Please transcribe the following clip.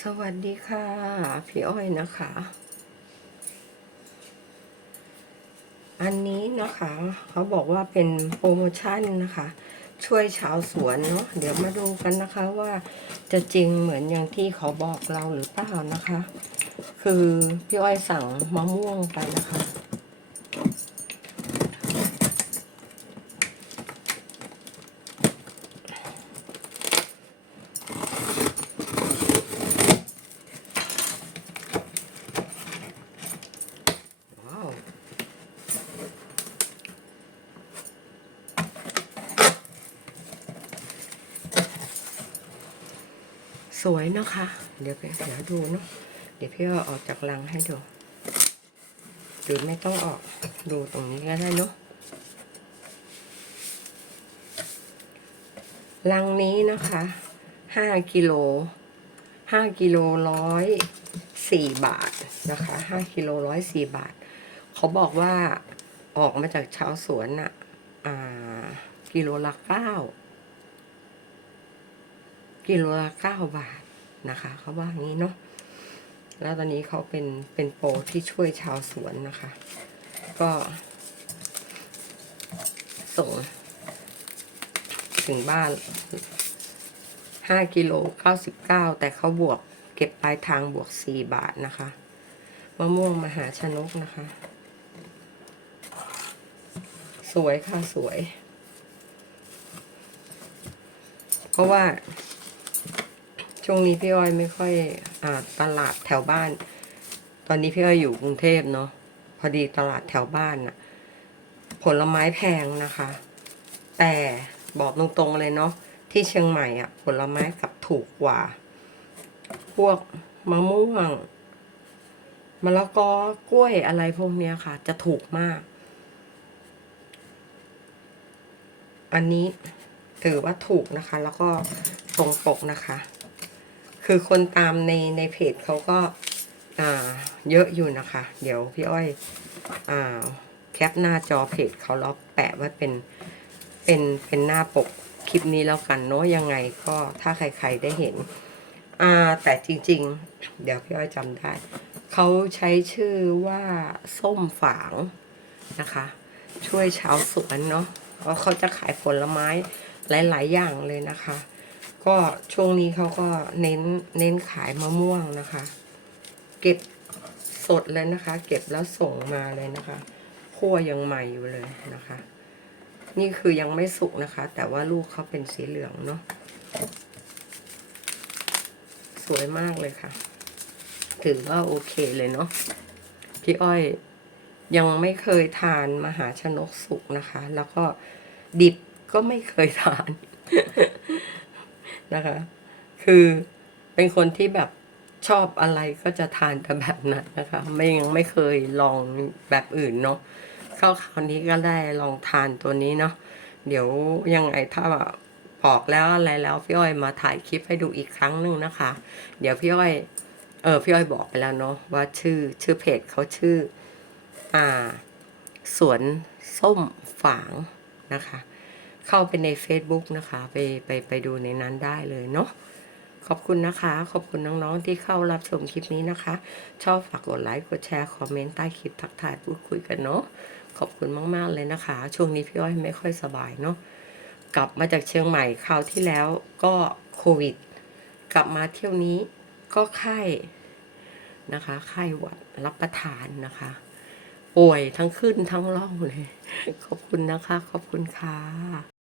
สวัสดีค่ะ พี่อ้อยนะคะ อันนี้นะคะ เขาบอกว่าเป็นโปรโมชั่นนะคะ ช่วยชาวสวนเนาะเดี๋ยวมาดูกันนะคะว่าจะจริงเหมือนอย่างที่เขาบอกเราหรือเปล่านะคะ คือพี่อ้อยสั่งมะม่วงไปนะคะ ว้าว สวยเนอะคะเดี๋ยวไปเดี๋ยวดูเนาะ เดี๋ยวพี่อออกจากรังให้ดู หรือไม่ต้องออก ดูตรงนี้ก็ได้เนาะรังนี้นะคะห้ากิโลห้ากิโลร้อยสี่บาทนะคะห้ากิโลร้อยสี่บาท เขาบอกว่าออกมาจากชาวสวนอะอ่ากิโลละเก้า กิโลละเก้าบาทนะคะเขาว่าอย่างนี้เนาะแล้วตอนนี้เขาเป็นเป็นโปรที่ช่วยชาวสวนนะคะ ก็ ส่ง ถึงบ้านห้ากิโลเก้าสิบเก้าแต่เขาบวกเก็บปลายทางบวกสี่บาทนะคะมะม่วงมหาชนกนะคะ สวยค่ะสวย เพราะว่า ช่วงนี้พี่อ้อยไม่ค่อยอ่าตลาดแถวบ้าน ตอนนี้พี่อ้อยอยู่กรุงเทพเนาะพอดีตลาดแถวบ้านน่ะ ผลไม้แพงนะคะ แต่บอกตรงๆเลยเนาะที่เชียงใหม่อะผลไม้กับถูกกว่า พวกมะม่วงมะละกอกล้วยอะไรพวกเนี้ยค่ะ จะถูกมาก อันนี้ถือว่าถูกนะคะ แล้วก็ตรงปกนะคะ คือคนตามในในเพจเขาก็อ่าเยอะอยู่นะคะ เดี๋ยวพี่อ้อยอ่าแคปหน้าจอเพจเขาแล้วแปะไว้เป็นเป็นเป็นหน้าปกคลิปนี้แล้วกันเนาะยังไงก็ถ้าใครๆได้เห็น อ่าแต่จริง ๆ เดี๋ยวพี่อ้อยจำได้ เขาใช้ชื่อว่าส้มฝางนะคะ ช่วยชาวสวนเนาะเพราะเขาจะขายผลไม้หลาย ๆ อย่างเลยนะคะ ก็ช่วงนี้เขาก็เน้นเน้นขายมะม่วงนะคะ เก็บสดเลยนะคะ เก็บแล้วส่งมาเลยนะคะคั่วยังใหม่อยู่เลยนะคะ นี่คือยังไม่สุกนะคะ แต่ว่าลูกเขาเป็นสีเหลืองเนาะสวยมากเลยค่ะ ถือว่าโอเคเลยเนาะพี่อ้อยยังไม่เคยทานมหาชนกสุกนะคะ แล้วก็ดิบก็ไม่เคยทาน นะคะ คือเป็นคนที่แบบชอบอะไรก็จะทานแต่แบบนั้นนะคะ ไม่ยังไม่เคยลองแบบอื่นเนาะเข้าคราวนี้ก็ได้ลองทานตัวนี้เนาะเดี๋ยวยังไงถ้าบอกแล้วอะไรแล้วพี่อ้อยมาถ่ายคลิปให้ดูอีกครั้งหนึ่งนะคะ เดี๋ยวพี่อ้อยเออพี่อ้อยบอกไปแล้วเนาะว่าชื่อชื่อเพจเขาชื่อ อ่า สวนส้มฝางนะคะ เข้าไปใน Facebook นะคะ ไปไปไปดูในนั้นได้เลยเนาะขอบคุณนะคะ ขอบคุณน้องๆที่เข้ารับชมคลิปนี้นะคะ ชอบฝากกดไลค์ กดแชร์ คอมเมนต์ใต้คลิปทักทายพูดคุยกันเนาะ ขอบคุณมากๆเลยนะคะ ช่วงนี้พี่อ้อยไม่ค่อยสบายเนาะ กลับมาจากเชียงใหม่คราวที่แล้วก็โควิด กลับมาเที่ยวนี้ก็ไข้นะคะ ไข้หวัดรับประทานนะคะ ป่วยทั้งขึ้นทั้งล่องเลย ขอบคุณนะคะ ขอบคุณค่ะ